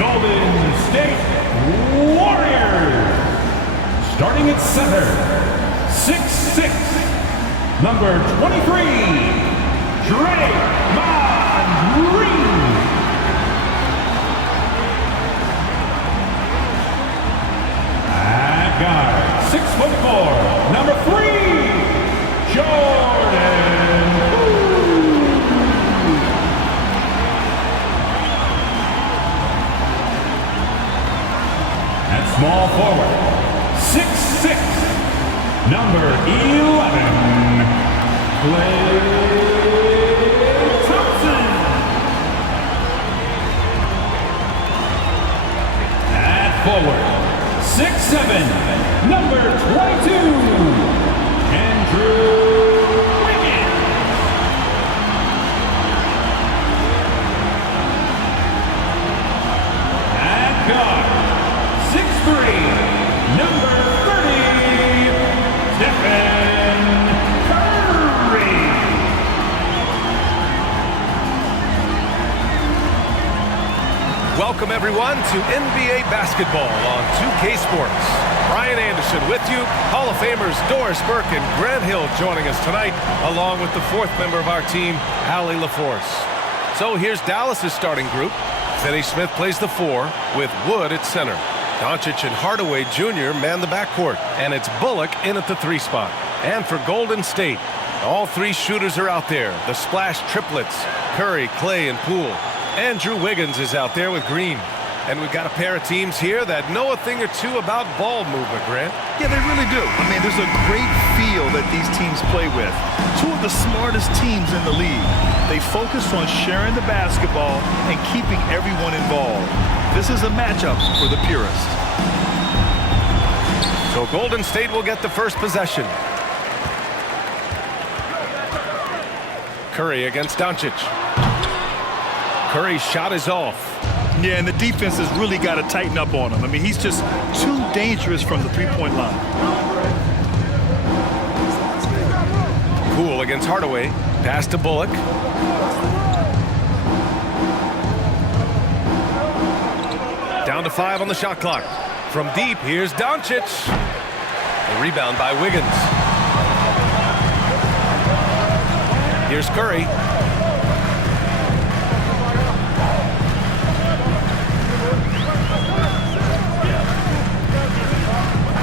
Golden State Warriors. Starting at center, 6'6", number 23, Draymond Green. At guard, 6'4", number 3, Jordan Poole. At small forward, 6'6", number 11, Klay Thompson. At forward, 6'7", number 22, Andrew Wiggins. At guard, 6'3", number 30, Stephen Curry. Welcome everyone to NBA basketball on 2K Sports. Brian Anderson with you, Hall of Famers Doris Burke and Grant Hill joining us tonight, along with the fourth member of our team, Allie LaForce. So here's Dallas's starting group. Finney Smith plays the 4 with Wood at center. Doncic and Hardaway Jr. man the backcourt, and it's Bullock in at the 3 spot. And for Golden State, all 3 shooters are out there. The splash triplets, Curry, Klay, and Poole. Andrew Wiggins is out there with Green. And we've got a pair of teams here that know a thing or two about ball movement, Grant. Yeah, they really do. I mean, there's a great feel that these teams play with. 2 of the smartest teams in the league. They focus on sharing the basketball and keeping everyone involved. This is a matchup for the purist. So Golden State will get the first possession. Curry against Doncic. Curry's shot is off. Yeah, and the defense has really got to tighten up on him. I mean, he's just too dangerous from the 3-point line. Poole against Hardaway. Pass to Bullock. Down to 5 on the shot clock. From deep, here's Doncic. The rebound by Wiggins. Here's Curry.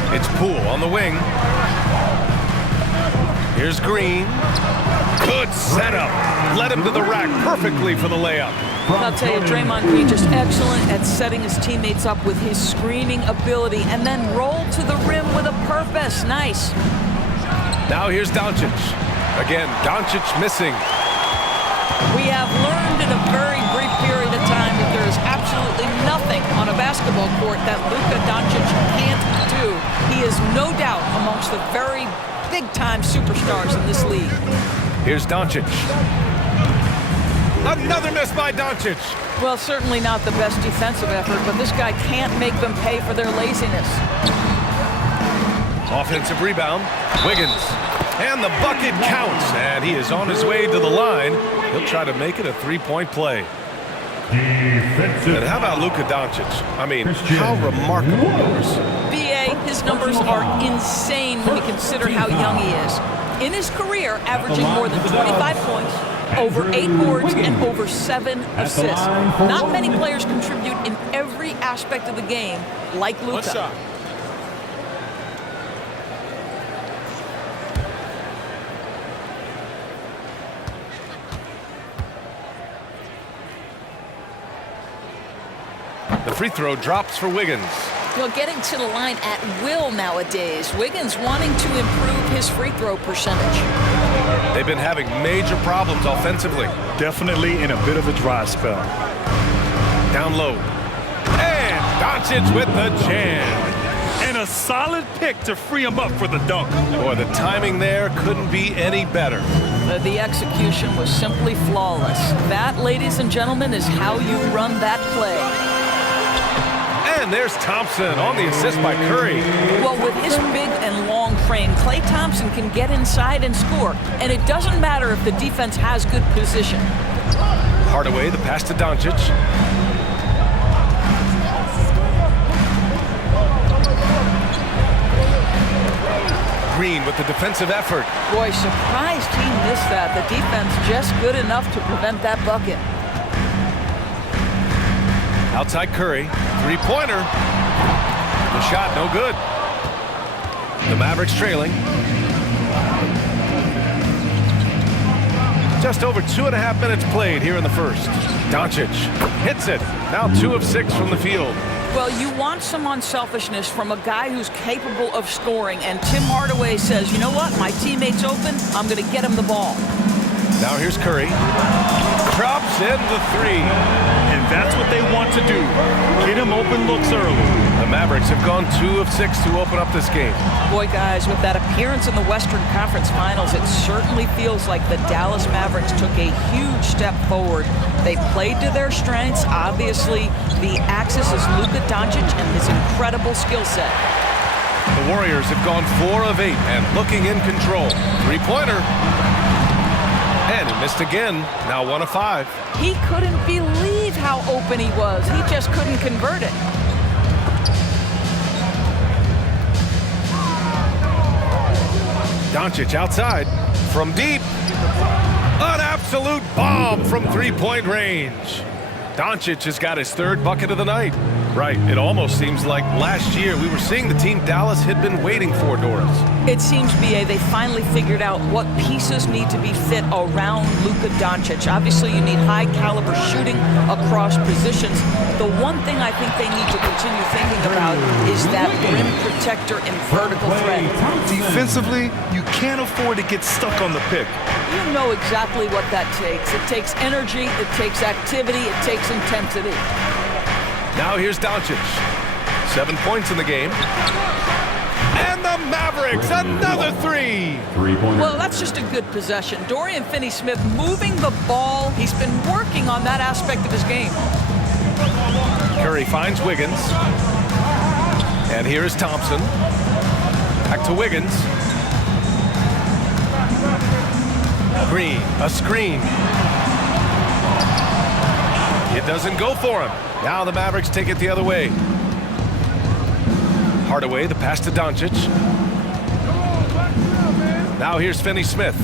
It's Poole on the wing. Here's Green. Good setup. Led him to the rack perfectly for the layup. I'll tell you, Draymond Green just excellent at setting his teammates up with his screening ability and then roll to the rim with a purpose. Nice. Now here's Doncic. Again, Doncic missing. We have learned in a very brief period of time that there is absolutely nothing on a basketball court that Luka Doncic can't do. He is no doubt amongst the very big-time superstars in this league. Here's Doncic. Another miss by Doncic. Well, certainly not the best defensive effort, but this guy can't make them pay for their laziness. Offensive rebound. Wiggins. And the bucket counts. And he is on his way to the line. He'll try to make it a 3-point play. And how about Luka Doncic? I mean, how remarkable numbers. BA, his numbers are insane when you consider how young he is. In his career, averaging more than 25 points, over 8 boards, and over 7 assists. Not many players contribute in every aspect of the game like Luka. The free throw drops for Wiggins. Well, getting to the line at will nowadays. Wiggins wanting to improve his free throw percentage. They've been having major problems offensively. Definitely in a bit of a dry spell. Down low. And Doncic with the jam. And a solid pick to free him up for the dunk. Boy, the timing there couldn't be any better. The execution was simply flawless. That, ladies and gentlemen, is how you run that play. And there's Thompson on the assist by Curry. Well, with his big and long frame, Klay Thompson can get inside and score. And it doesn't matter if the defense has good position. Hardaway, the pass to Doncic. Green with the defensive effort. Boy, surprised he missed that. The defense just good enough to prevent that bucket. Outside Curry, three-pointer. The shot no good. The Mavericks trailing. Just over 2.5 minutes played here in the first. Doncic hits it. Now 2 of 6 from the field. Well, you want some unselfishness from a guy who's capable of scoring, and Tim Hardaway says, you know what, my teammate's open, I'm going to get him the ball. Now here's Curry. Drops in the 3. And that's what they want to do. Get him open looks early. The Mavericks have gone 2 of 6 to open up this game. Boy, guys, with that appearance in the Western Conference Finals, it certainly feels like the Dallas Mavericks took a huge step forward. They played to their strengths. Obviously, the axis is Luka Doncic and his incredible skill set. The Warriors have gone 4 of 8 and looking in control. Three-pointer. And he missed again. Now 1 of 5. He couldn't believe how open he was. He just couldn't convert it. Doncic outside from deep. An absolute bomb from three-point range. Doncic has got his 3rd bucket of the night. Right, it almost seems like last year we were seeing the team Dallas had been waiting for, Doris. It seems, B.A., they finally figured out what pieces need to be fit around Luka Doncic. Obviously, you need high-caliber shooting across positions. The one thing I think they need to continue thinking about is that rim protector and vertical threat. Defensively, you can't afford to get stuck on the pick. You know exactly what that takes. It takes energy, it takes activity, it takes intensity. Now here's Doncic. 7 points in the game. And the Mavericks, another 3. Well, that's just a good possession. Dorian Finney-Smith moving the ball. He's been working on that aspect of his game. Curry finds Wiggins. And here is Thompson. Back to Wiggins. Green, a screen. It doesn't go for him. Now the Mavericks take it the other way. Hardaway, the pass to Doncic. Now here's Finney-Smith.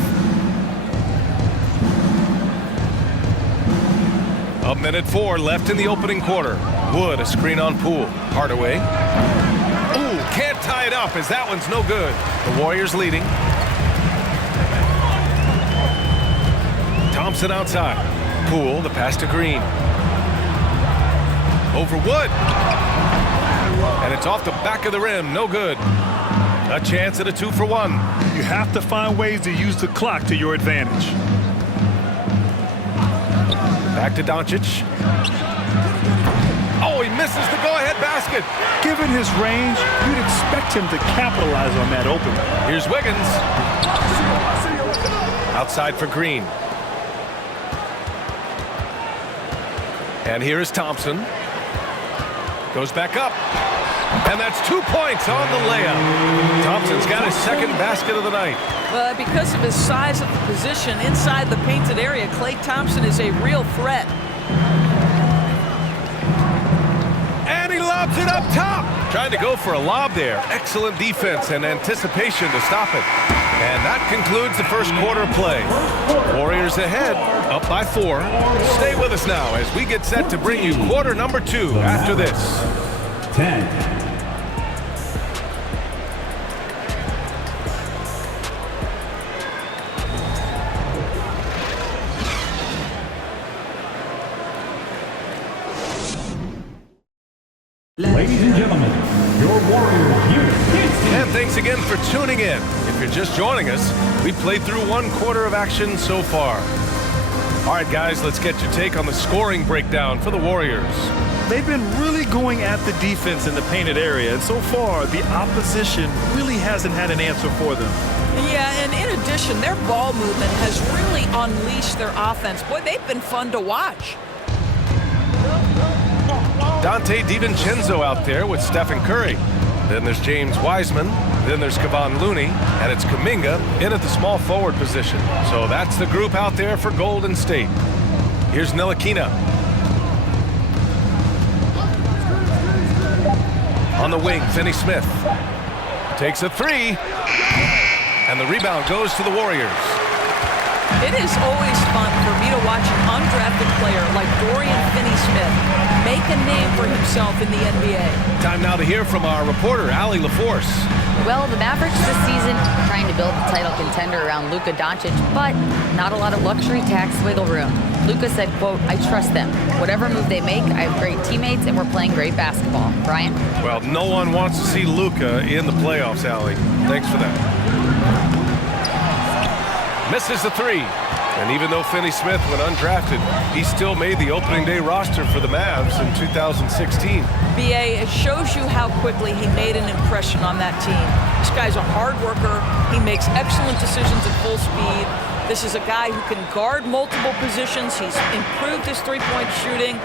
A minute 4 left in the opening quarter. Wood, a screen on Poole. Hardaway. Ooh, can't tie it up as that one's no good. The Warriors leading. Thompson outside. Poole, the pass to Green. Over Wood. And it's off the back of the rim. No good. A chance at a 2-for-1. You have to find ways to use the clock to your advantage. Back to Doncic. Oh, he misses the go-ahead basket. Given his range, you'd expect him to capitalize on that opening. Here's Wiggins. Outside for Green. And here is Thompson. Goes back up. And that's 2 points on the layup. Thompson's got his 2nd basket of the night. Well, because of his size of the position inside the painted area, Klay Thompson is a real threat. And he lobs it up top. Trying to go for a lob there. Excellent defense and anticipation to stop it. And that concludes the first quarter play. Warriors ahead, up by 4. Stay with us now as we get set to bring you quarter number 2 after this. 10. Ladies and gentlemen, your Warriors unit. And thanks again for tuning in. If you're just joining us, we've played through 1 quarter of action so far. All right, guys, let's get your take on the scoring breakdown for the Warriors. They've been really going at the defense in the painted area, and so far, the opposition really hasn't had an answer for them. Yeah, and in addition, their ball movement has really unleashed their offense. Boy, they've been fun to watch. Dante DiVincenzo out there with Stephen Curry. Then there's James Wiseman. Then there's Kevon Looney. And it's Kuminga in at the small forward position. So that's the group out there for Golden State. Here's Ntilikina. On the wing, Finney-Smith. Takes a 3. And the rebound goes to the Warriors. It is always fun for me to watch an undrafted player like Dorian Finney-Smith make a name for himself in the NBA. Time now to hear from our reporter, Allie LaForce. Well, the Mavericks this season trying to build a title contender around Luka Doncic, but not a lot of luxury tax wiggle room. Luka said, quote, "I trust them. Whatever move they make, I have great teammates and we're playing great basketball." Brian? Well, no one wants to see Luka in the playoffs, Allie. Thanks for that. Misses the three. And even though Finney-Smith went undrafted, he still made the opening day roster for the Mavs in 2016. BA, it shows you how quickly he made an impression on that team. This guy's a hard worker. He makes excellent decisions at full speed. This is a guy who can guard multiple positions. He's improved his three-point shooting.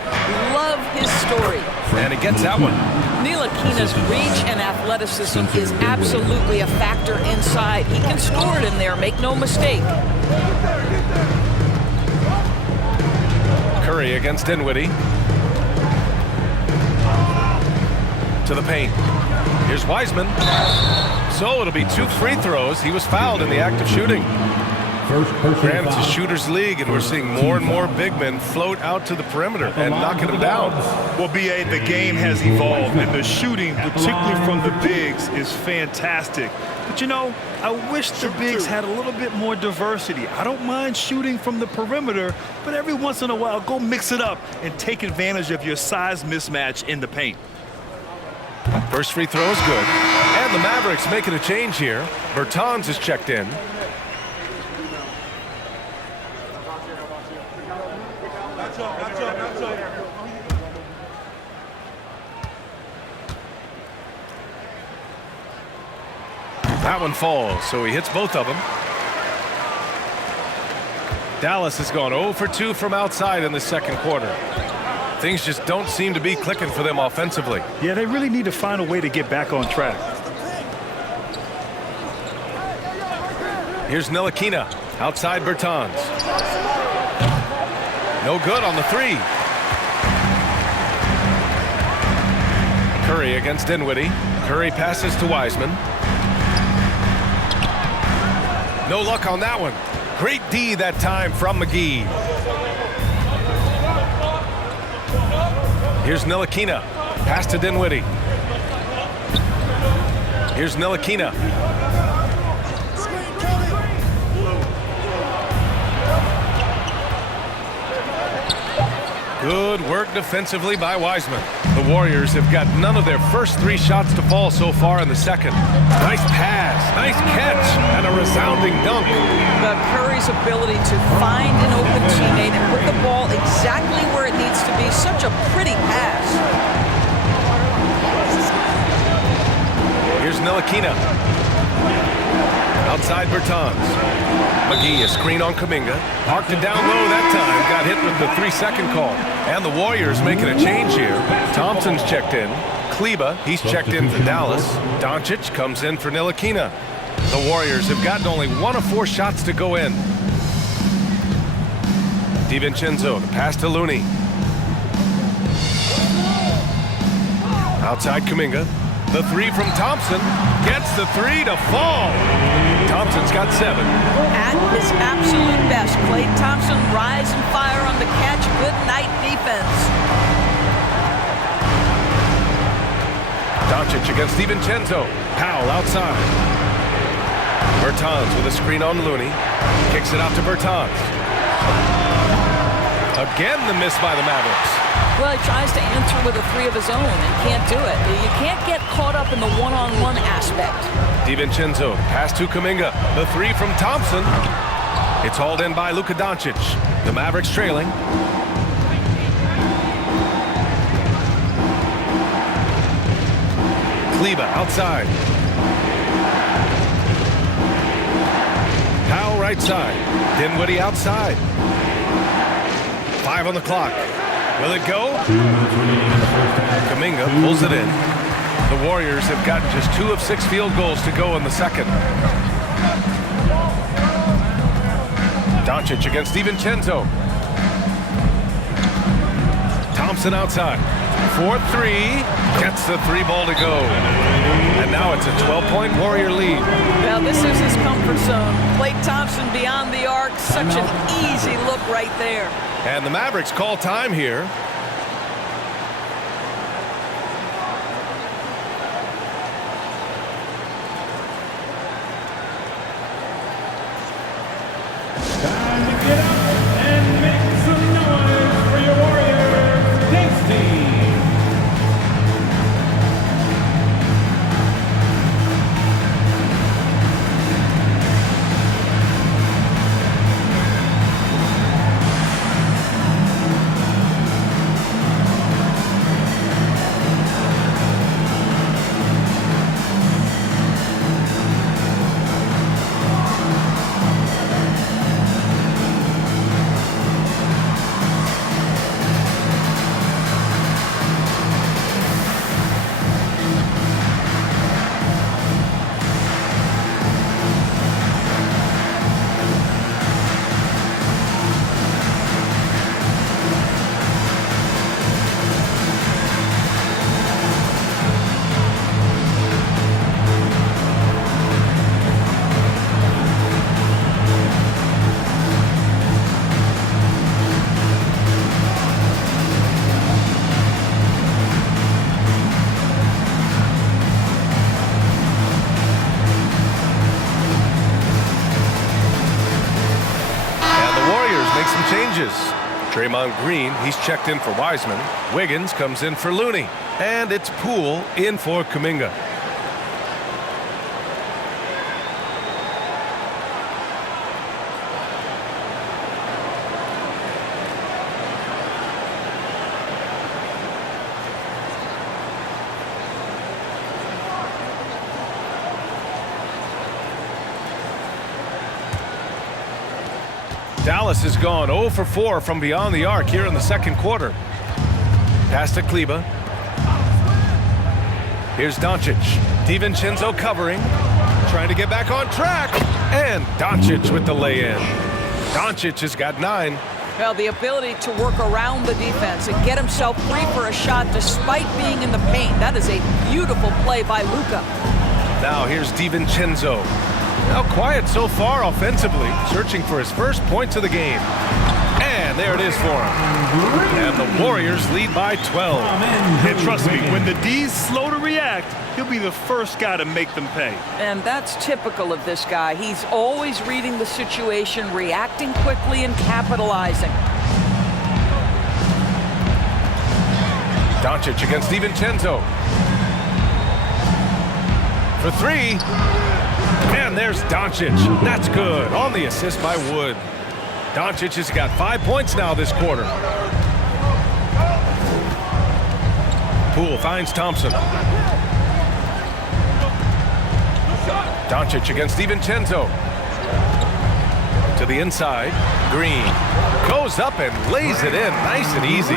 Love his story. And he gets that one. Ntilikina's reach and athleticism is absolutely a factor inside. He can score it in there, make no mistake. Curry against Dinwiddie. To the paint. Here's Wiseman. So it'll be 2 free throws. He was fouled in the act of shooting. Granted, it's a shooter's league, and we're seeing more and more big men float out to the perimeter and knocking them down. Well, B.A., the game has evolved, and the shooting, particularly from the bigs, is fantastic. But, you know, I wish the bigs had a little bit more diversity. I don't mind shooting from the perimeter, but every once in a while, go mix it up and take advantage of your size mismatch in the paint. First free throw is good. And the Mavericks making a change here. Bertans is checked in. That one falls, so he hits both of them. Dallas has gone 0 for 2 from outside in the second quarter. Things just don't seem to be clicking for them offensively. Yeah, they really need to find a way to get back on track. Here's Ntilikina outside Bertans. No good on the three. Curry against Dinwiddie. Curry passes to Wiseman. No luck on that one. Great D that time from McGee. Here's Ntilikina. Pass to Dinwiddie. Here's Ntilikina. Good work defensively by Wiseman. The Warriors have got none of their first 3 shots to fall so far in the second. Nice pass, nice catch, and a resounding dunk. But Curry's ability to find an open teammate and put the ball exactly where it needs to be, such a pretty pass. Here's Ntilikina. Outside Bertans. McGee, a screen on Kuminga. Parked it down low that time. Got hit with the 3-second call. And the Warriors making a change here. Thompson's checked in. Kleba, he's checked in for Dallas. Doncic comes in for Ntilikina. The Warriors have gotten only 1 of 4 shots to go in. DiVincenzo, the pass to Looney. Outside Kuminga. The 3 from Thompson. Gets the 3 to fall. Thompson's got 7. At his absolute best, Klay Thompson rise and fire on the catch. Good night defense. Doncic against DiVincenzo. Powell outside. Bertans with a screen on Looney. Kicks it out to Bertans. Again the miss by the Mavericks. Well, he tries to answer with a 3 of his own and can't do it. You can't get caught up in the one-on-one aspect. DiVincenzo, pass to Kuminga. The 3 from Thompson. It's hauled in by Luka Doncic. The Mavericks trailing. Kleba outside. Powell right side. Dinwiddie outside. 5 on the clock. Will it go? Kuminga pulls it in. The Warriors have gotten just 2 of 6 field goals to go in the second. Doncic against DiVincenzo. Thompson outside. 4-3. Gets the 3 ball to go. And now it's a 12-point Warrior lead. Well, this is his comfort comfort zone. Klay Thompson beyond the arc. Such an easy look right there. And the Mavericks call time here. Time to get up and make some noise for your Warriors dance team. Changes. Draymond Green, he's checked in for Wiseman. Wiggins comes in for Looney. And it's Poole in for Kuminga. Dallas has gone 0 for 4 from beyond the arc here in the second quarter. Pass to Kleba. Here's Doncic. DiVincenzo covering. Trying to get back on track. And Doncic with the lay-in. Doncic has got 9. Well, the ability to work around the defense and get himself free for a shot despite being in the paint. That is a beautiful play by Luka. Now here's DiVincenzo. Now quiet so far offensively, searching for his first points of the game. And there it is for him. And the Warriors lead by 12. And trust me, when the D's slow to react, he'll be the first guy to make them pay. And that's typical of this guy. He's always reading the situation, reacting quickly, and capitalizing. Doncic against DiVincenzo. For 3. And there's Doncic. That's good. On the assist by Wood. Doncic has got 5 points now this quarter. Poole finds Thompson. Doncic against DiVincenzo. To the inside. Green goes up and lays it in. Nice and easy.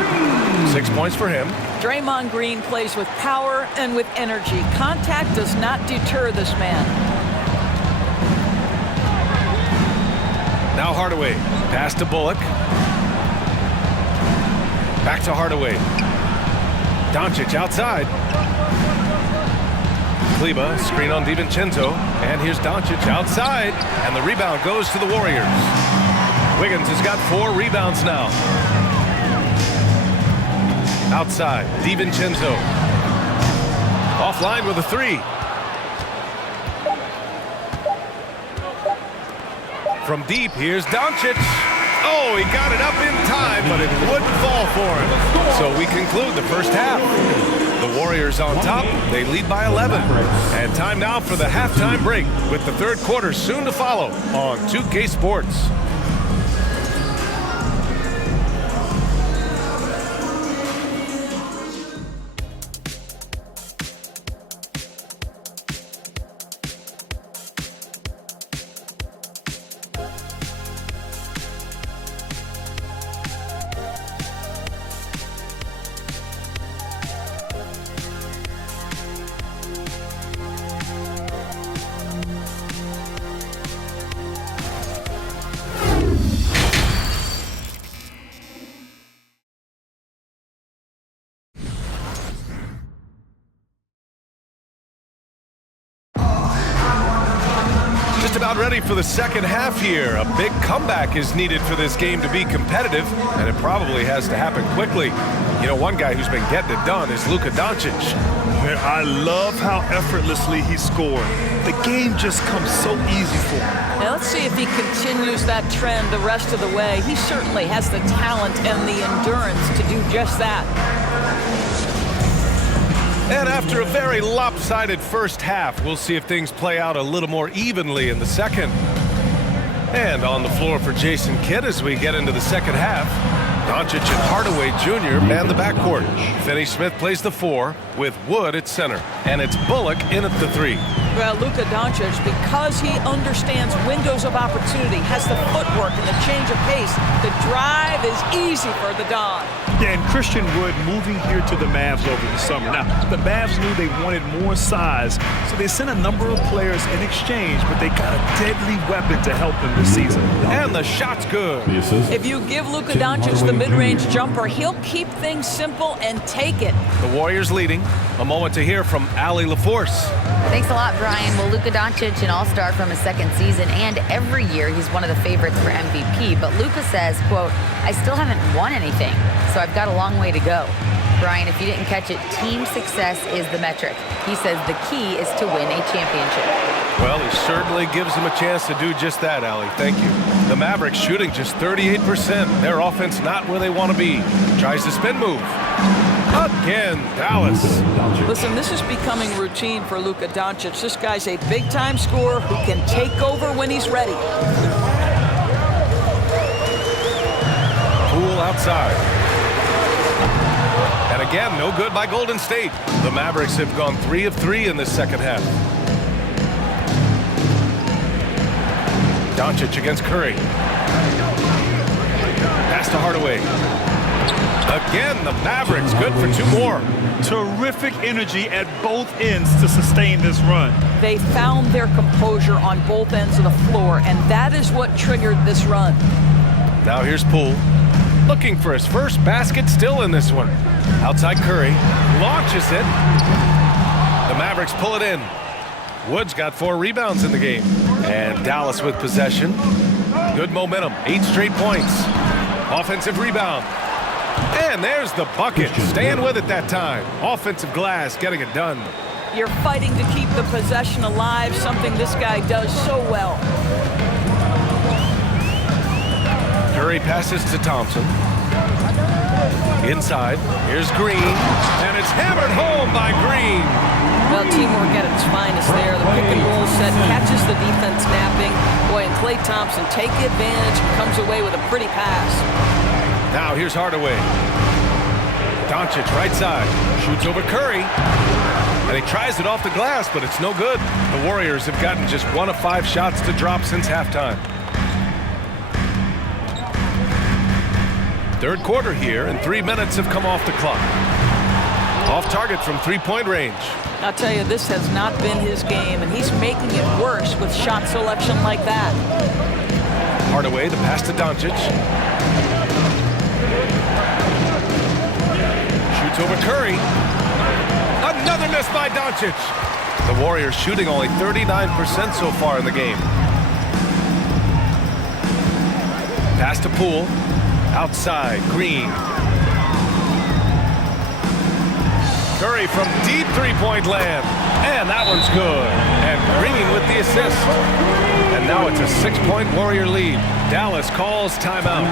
6 points for him. Draymond Green plays with power and with energy. Contact does not deter this man. Now Hardaway. Pass to Bullock. Back to Hardaway. Doncic outside. Kleba, screen on DiVincenzo. And here's Doncic outside. And the rebound goes to the Warriors. Wiggins has got 4 rebounds now. Outside, DiVincenzo. Offline with a 3. From deep, here's Doncic. Oh, he got it up in time, but it wouldn't fall for him. So we conclude the first half. The Warriors on top. They lead by 11. And time now for the halftime break, with the third quarter soon to follow on 2K Sports. About ready for the second half here. A big comeback is needed for this game to be competitive, and it probably has to happen quickly. You know, one guy who's been getting it done is Luka Doncic. Man, I love how effortlessly he scored. The game just comes so easy for him. Now let's see if he continues that trend the rest of the way. He certainly has the talent and the endurance to do just that. And after a very lopsided first half, we'll see if things play out a little more evenly in the second. And on the floor for Jason Kidd as we get into the second half, Doncic and Hardaway Jr. man the backcourt. Finney-Smith plays the 4 with Wood at center. And it's Bullock in at the 3. Well, Luka Doncic, because he understands windows of opportunity, has the footwork and the change of pace, the drive is easy for the Don. Yeah, and Christian Wood moving here to the Mavs over the summer. Now, the Mavs knew they wanted more size, so they sent a number of players in exchange, but they got a deadly weapon to help them this season. And the shot's good. If you give Luka Doncic the mid-range jumper, he'll keep things simple and take it. The Warriors leading. A moment to hear from Allie LaForce. Thanks a lot, Brian. Well, Luka Doncic, an all-star from his second season, and every year he's one of the favorites for MVP. But Luka says, quote, I still haven't won anything, so I've got a long way to go. Brian, if you didn't catch it, team success is the metric. He says the key is to win a championship. Well, he certainly gives them a chance to do just that, Allie. Thank you. The Mavericks shooting just 38%. Their offense not where they want to be. Tries the spin move. Again, Dallas. Listen, this is becoming routine for Luka Doncic. This guy's a big-time scorer who can take over when he's ready. Poole outside. And again, no good by Golden State. The Mavericks have gone 3 of 3 in this second half. Doncic against Curry. Pass to Hardaway. Again, the Mavericks good for 2 more. Terrific energy at both ends to sustain this run. They found their composure on both ends of the floor, and that is what triggered this run. Now here's Poole. Looking for his first basket still in this one. Outside Curry. Launches it. The Mavericks pull it in. Wood's got 4 rebounds in the game. And Dallas with possession. Good momentum. 8 straight points. Offensive rebound. And there's the bucket. Staying with it that time. Offensive glass getting it done. You're fighting to keep the possession alive, something this guy does so well. Curry passes to Thompson. Inside. Here's Green. And it's hammered home by Green. Well, teamwork at its finest there. The pick and roll set catches the defense napping. Boy, and Klay Thompson takes advantage and comes away with a pretty pass. Now here's Hardaway. Doncic right side. Shoots over Curry. And he tries it off the glass, but it's no good. The Warriors have gotten just 1 of 5 shots to drop since halftime. Third quarter here, and 3 minutes have come off the clock. Off target from 3-point range. I'll tell you, this has not been his game, and he's making it worse with shot selection like that. Hardaway, the pass to Doncic. Shoots over Curry. Another miss by Doncic. The Warriors shooting only 39% so far in the game. Pass to Poole. Outside, Green. Curry from deep 3-point land. And that one's good. And Green with the assist. And now it's a 6-point Warrior lead. Dallas calls timeout.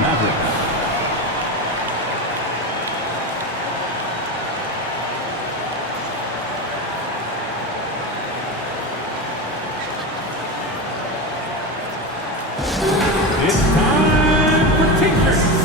Mavericks. It's time for t-shirts.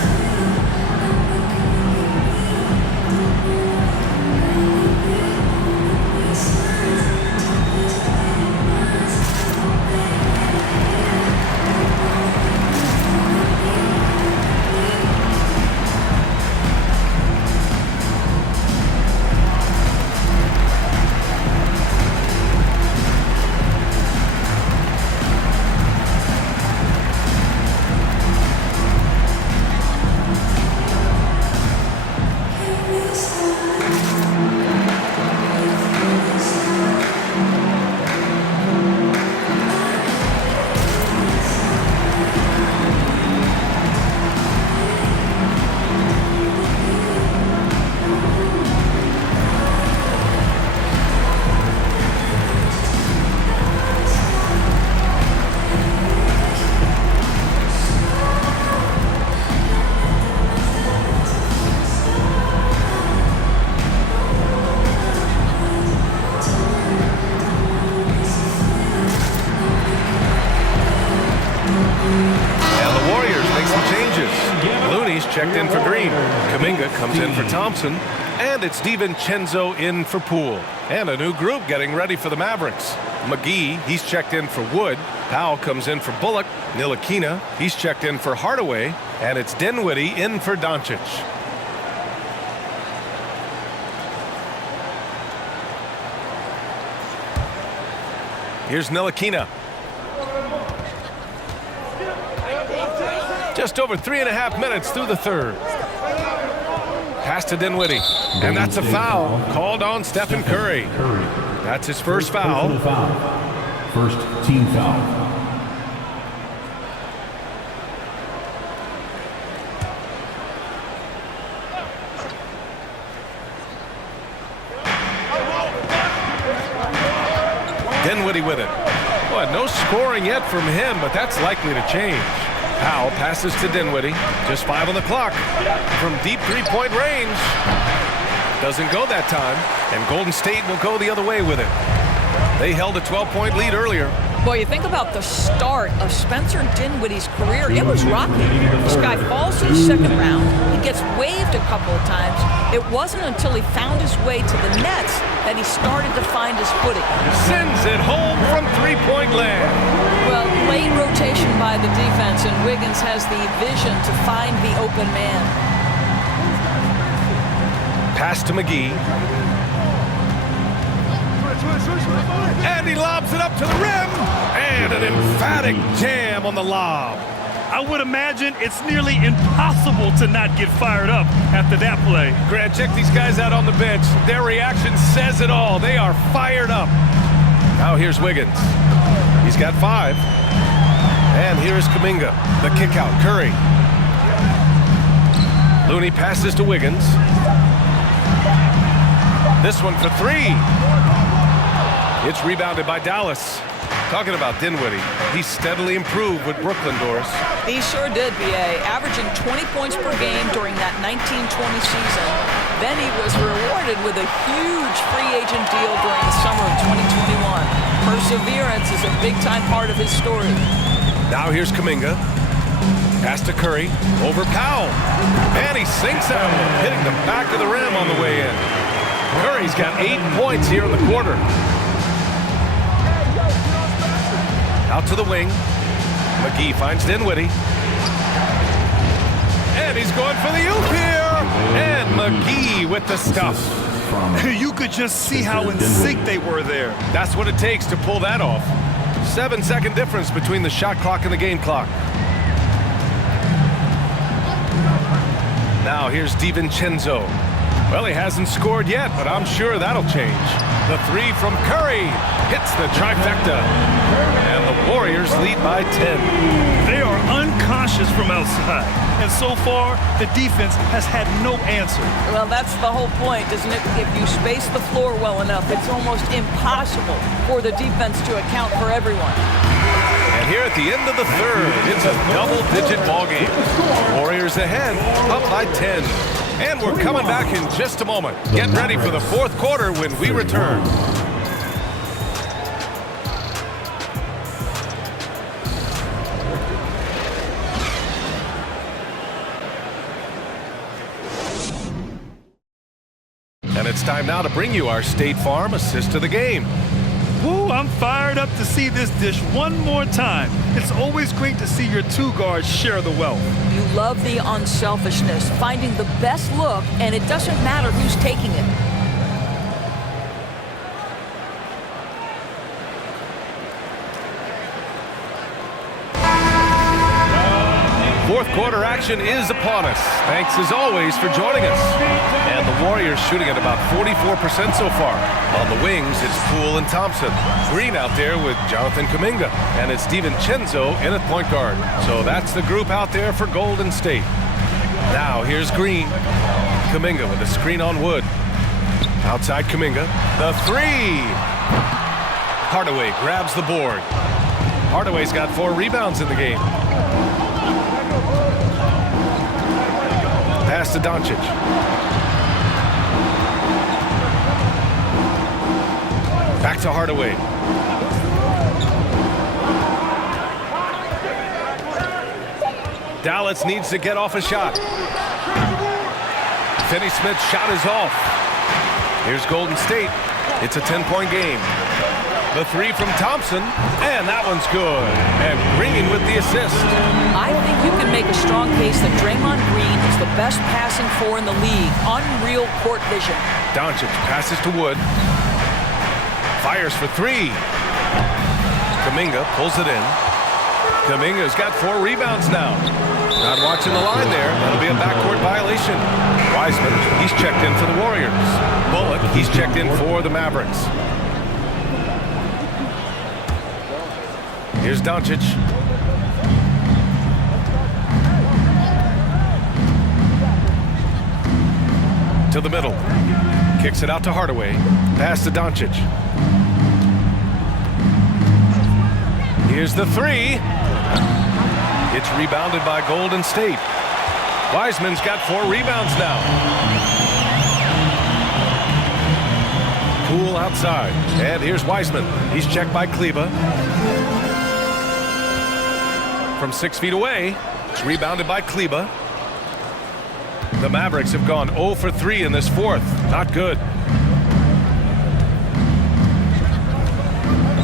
Looney's checked in for Green. Kuminga comes in for Thompson. And it's DiVincenzo in for Poole. And a new group getting ready for the Mavericks. McGee, he's checked in for Wood. Powell comes in for Bullock. Ntilikina, he's checked in for Hardaway. And it's Dinwiddie in for Doncic. Here's Ntilikina. Just over 3.5 minutes through the third. Pass to Dinwiddie. And that's a foul called on Stephen Curry. That's his first foul. First team foul. Dinwiddie with it. Boy, no scoring yet from him, but that's likely to change. Powell passes to Dinwiddie. Just 5 on the clock. From deep three-point range. Doesn't go that time. And Golden State will go the other way with it. They held a 12-point lead earlier. Boy, you think about the start of Spencer Dinwiddie's career. It was rocky. This guy falls to the second round. He gets waived a couple of times. It wasn't until he found his way to the Nets that he started to find his footing. Sends it home from three-point land. Well, late rotation by the defense, and Wiggins has the vision to find the open man. Pass to McGee. And he lobs it up to the rim. And an emphatic jam on the lob. I would imagine it's nearly impossible to not get fired up after that play. Grant, check these guys out on the bench. Their reaction says it all. They are fired up. Now here's Wiggins. He's got 5. And here's Kuminga. The kick out. Curry. Looney passes to Wiggins. This one for 3. It's rebounded by Dallas. Talking about Dinwiddie, he steadily improved with Brooklyn, Doris. He sure did, B.A., averaging 20 points per game during that 19-20 season. Then he was rewarded with a huge free agent deal during the summer of 2021. Perseverance is a big-time part of his story. Now here's Kuminga. Pass to Curry. Over Powell. And he sinks that one, hitting the back of the rim on the way in. Curry's got 8 points here in the quarter. Out to the wing. McGee finds Dinwiddie. And he's going for the oop here. And McGee with the stuff. You could just see how in sync they were there. That's what it takes to pull that off. 7-second difference between the shot clock and the game clock. Now here's DiVincenzo. Well, he hasn't scored yet, but I'm sure that'll change. The 3 from Curry hits the trifecta. And the Warriors lead by 10. They are unconscious from outside. And so far, the defense has had no answer. Well, that's the whole point, isn't it? If you space the floor well enough, it's almost impossible for the defense to account for everyone. And here at the end of the third, it's a double-digit ball game. Warriors ahead, up by 10. And we're coming back in just a moment. Get ready for the fourth quarter when we return. And it's time now to bring you our State Farm assist of the game. Woo, I'm fired up to see this dish one more time. It's always great to see your 2 guards share the wealth. You love the unselfishness, finding the best look, and it doesn't matter who's taking it. Fourth quarter action is upon us. Thanks as always for joining us. And the Warriors shooting at about 44% so far. On the wings, it's Poole and Thompson. Green out there with Jonathan Kuminga. And it's DiVincenzo in at point guard. So that's the group out there for Golden State. Now here's Green. Kuminga with a screen on Wood. Outside Kuminga. The 3. Hardaway grabs the board. Hardaway's got 4 rebounds in the game. Pass to Doncic. Back to Hardaway. Dallas needs to get off a shot. Finney-Smith's shot is off. Here's Golden State. It's a 10-point game. The three from Thompson, and that one's good. And Green with the assist. I think you can make a strong case that Draymond Green is the best passing four in the league. Unreal court vision. Doncic passes to Wood. Fires for three. Kuminga pulls it in. Kuminga's got 4 rebounds now. Not watching the line there. That'll be a backcourt violation. Wiseman, he's checked in for the Warriors. Bullock, he's checked in for the Mavericks. Here's Doncic. To the middle. Kicks it out to Hardaway. Pass to Doncic. Here's the three. It's rebounded by Golden State. Wiseman's got 4 rebounds now. Poole outside. And here's Wiseman. He's checked by Kleba. From 6 feet away. It's rebounded by Kleba. The Mavericks have gone 0 for 3 in this fourth. Not good.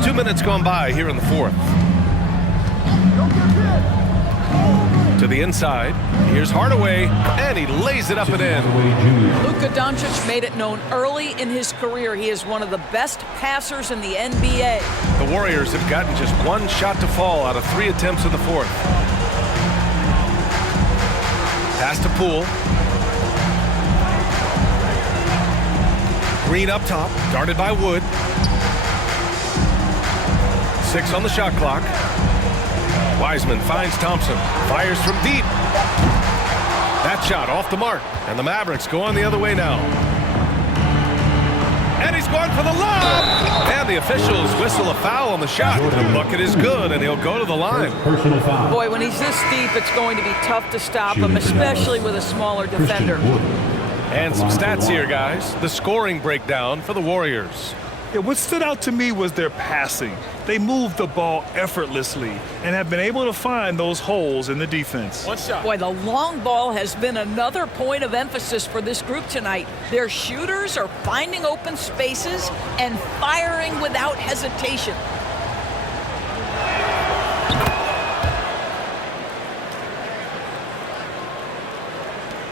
2 minutes gone by here in the fourth. To the inside. Here's Hardaway, and he lays it up and in. Luka Doncic made it known early in his career he is one of the best passers in the NBA. The Warriors have gotten just 1 shot to fall out of 3 attempts in the fourth. Pass to Poole. Green up top, guarded by Wood. 6 on the shot clock. Wiseman finds Thompson, fires from deep. That shot off the mark, and the Mavericks go on the other way now. And he's going for the lob! And the officials whistle a foul on the shot. The bucket is good, and he'll go to the line. Personal foul. Boy, when he's this deep, it's going to be tough to stop him, especially with a smaller defender. And some stats here, guys. The scoring breakdown for the Warriors. Yeah, what stood out to me was their passing. They moved the ball effortlessly and have been able to find those holes in the defense. Boy, the long ball has been another point of emphasis for this group tonight. Their shooters are finding open spaces and firing without hesitation.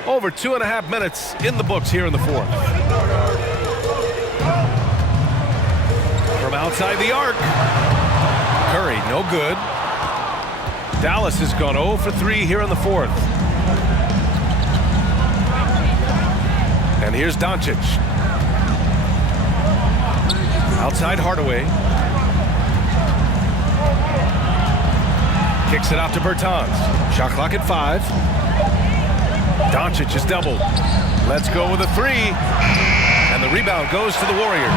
Over 2.5 minutes in the books here in the fourth. From outside the arc. Curry, no good. Dallas has gone 0 for 3 here in the fourth. And here's Doncic. Outside Hardaway. Kicks it out to Bertans. Shot clock at 5. Doncic is doubled. Let's go with a 3. And the rebound goes to the Warriors.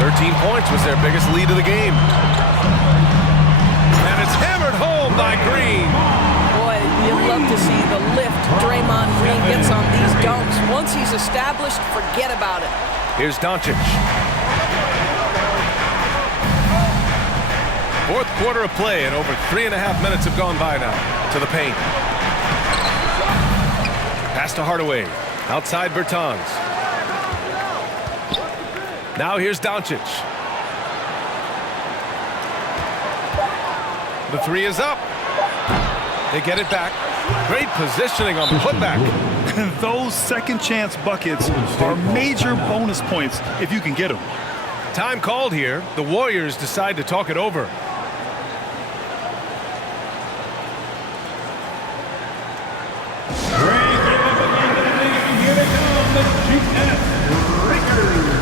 13 points was their biggest lead of the game. And it's hammered home by Green. Boy, you love to see the lift Draymond Green gets on these dunks. Once he's established, forget about it. Here's Doncic. Fourth quarter of play, and over 3.5 minutes have gone by now. To the paint. Pass to Hardaway. Outside Bertans. Now here's Doncic. The 3 is up. They get it back. Great positioning on the putback. Those second chance buckets are major bonus points if you can get them. Time called here. The Warriors decide to talk it over. Here they come, the GS Breakers.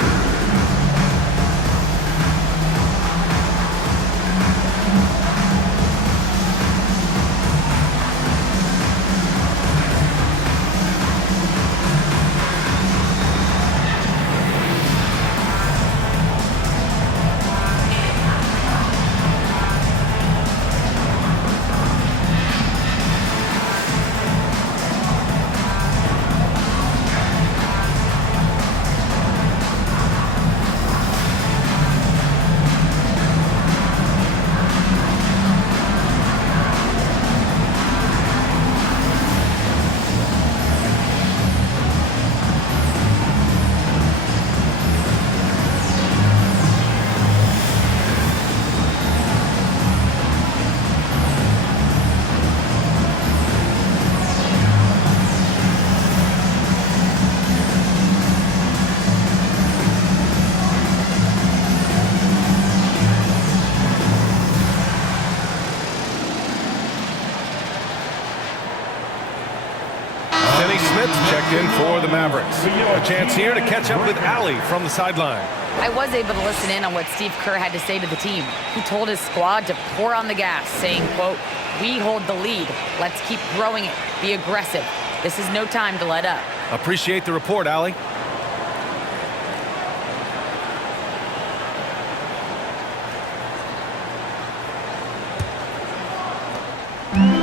Smith checked in for the Mavericks. A chance here to catch up with Allie from the sideline. I was able to listen in on what Steve Kerr had to say to the team. He told his squad to pour on the gas, saying, quote, "We hold the lead. Let's keep growing it. Be aggressive. This is no time to let up." Appreciate the report, Allie.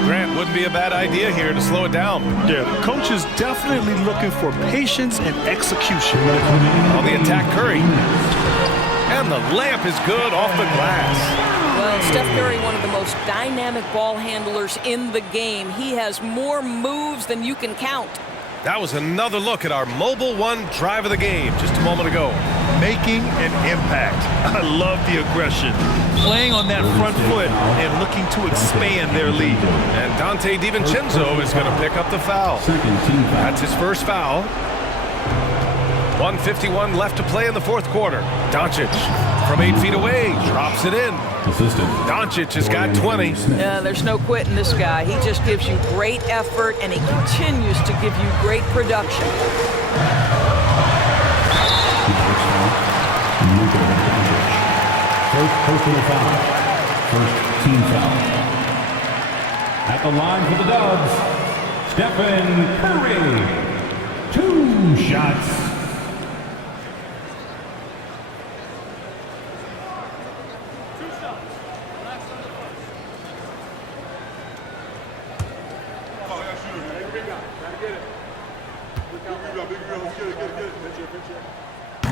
Grant, wouldn't be a bad idea here to slow it down. Yeah, the coach is definitely looking for patience and execution. On the attack, Curry. And the layup is good off the glass. Well, Steph Curry, one of the most dynamic ball handlers in the game. He has more moves than you can count. That was another look at our Mobile One drive of the game just a moment ago. Making an impact. I love the aggression. Playing on that front foot and looking to expand their lead. And Dante DiVincenzo is going to pick up the foul. That's his first foul. 1:51 left to play in the fourth quarter. Doncic from 8 feet away drops it in. Doncic has got 20. Yeah, there's no quitting this guy. He just gives you great effort, and he continues to give you great production. First personal foul. First team foul. At the line for the Dubs, Stephen Curry. 2 shots.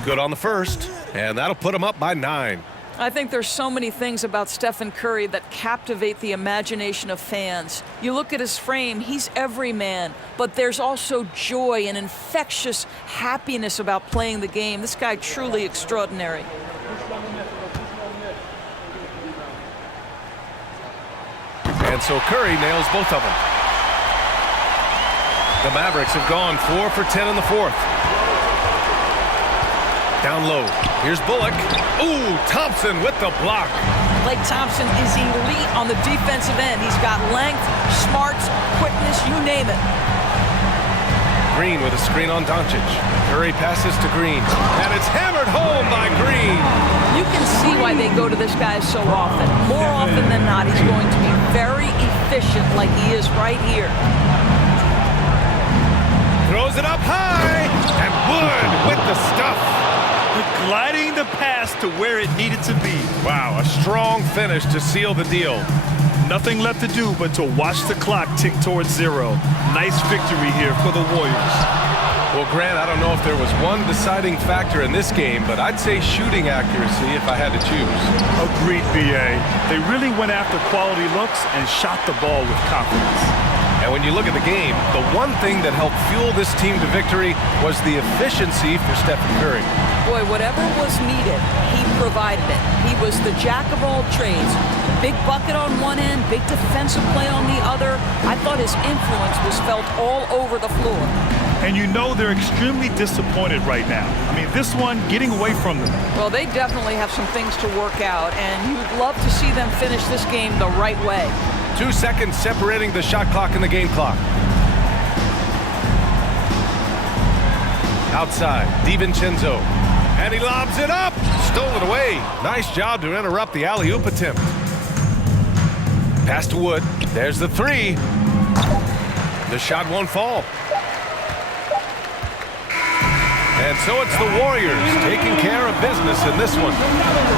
Good on the first, and that'll put him up by 9. I think there's so many things about Stephen Curry that captivate the imagination of fans. You look at his frame, he's every man, but there's also joy and infectious happiness about playing the game. This guy truly extraordinary. And so Curry nails both of them. The Mavericks have gone 4 for 10 in the fourth. Down low. Here's Bullock. Ooh, Thompson with the block. Klay Thompson is elite on the defensive end. He's got length, smarts, quickness, you name it. Green with a screen on Doncic. Curry passes to Green, and it's hammered home by Green. You can see why they go to this guy so often. More often than not, he's going to be very efficient like he is right here. Throws it up high, and Wood with the stuff. Gliding the pass to where it needed to be. Wow, a strong finish to seal the deal. Nothing left to do but to watch the clock tick towards 0. Nice victory here for the Warriors. Well, Grant, I don't know if there was one deciding factor in this game, but I'd say shooting accuracy if I had to choose. Agreed, BA. They really went after quality looks and shot the ball with confidence. And when you look at the game, the one thing that helped fuel this team to victory was the efficiency for Stephen Curry. Boy, whatever was needed, he provided it. He was the jack of all trades. Big bucket on one end, big defensive play on the other. I thought his influence was felt all over the floor. And you know they're extremely disappointed right now. I mean, this one getting away from them. Well, they definitely have some things to work out, and you'd love to see them finish this game the right way. 2 seconds separating the shot clock and the game clock. Outside, DiVincenzo. And he lobs it up. Stole it away. Nice job to interrupt the alley-oop attempt. Pass to Wood. There's the 3. The shot won't fall. And so it's the Warriors taking care of business in this one.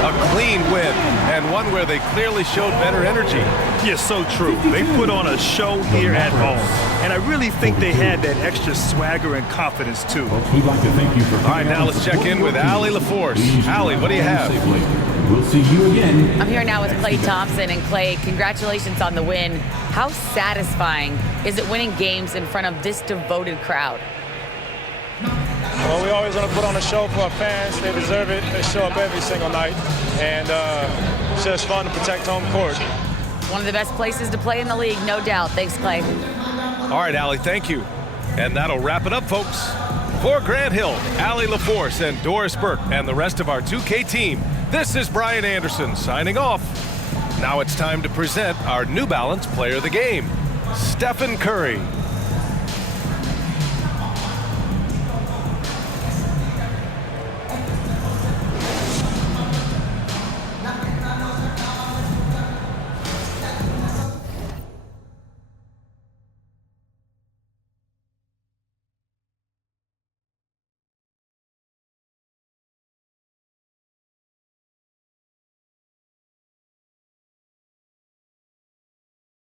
A clean win, and one where they clearly showed better energy. Yes, so true. They put on a show here at home. And I really think they had that extra swagger and confidence, too. We'd like to thank you for All right, now let's check in with Allie LaForce. Allie, what do you have? We'll see you again. I'm here now with Klay Thompson. And Klay, congratulations on the win. How satisfying is it winning games in front of this devoted crowd? Well, we always want to put on a show for our fans. They deserve it. They show up every single night. And it's just fun to protect home court. One of the best places to play in the league, no doubt. Thanks, Klay. All right, Allie, thank you. And that'll wrap it up, folks. For Grant Hill, Allie LaForce, and Doris Burke, and the rest of our 2K team, this is Brian Anderson signing off. Now it's time to present our New Balance Player of the Game, Stephen Curry.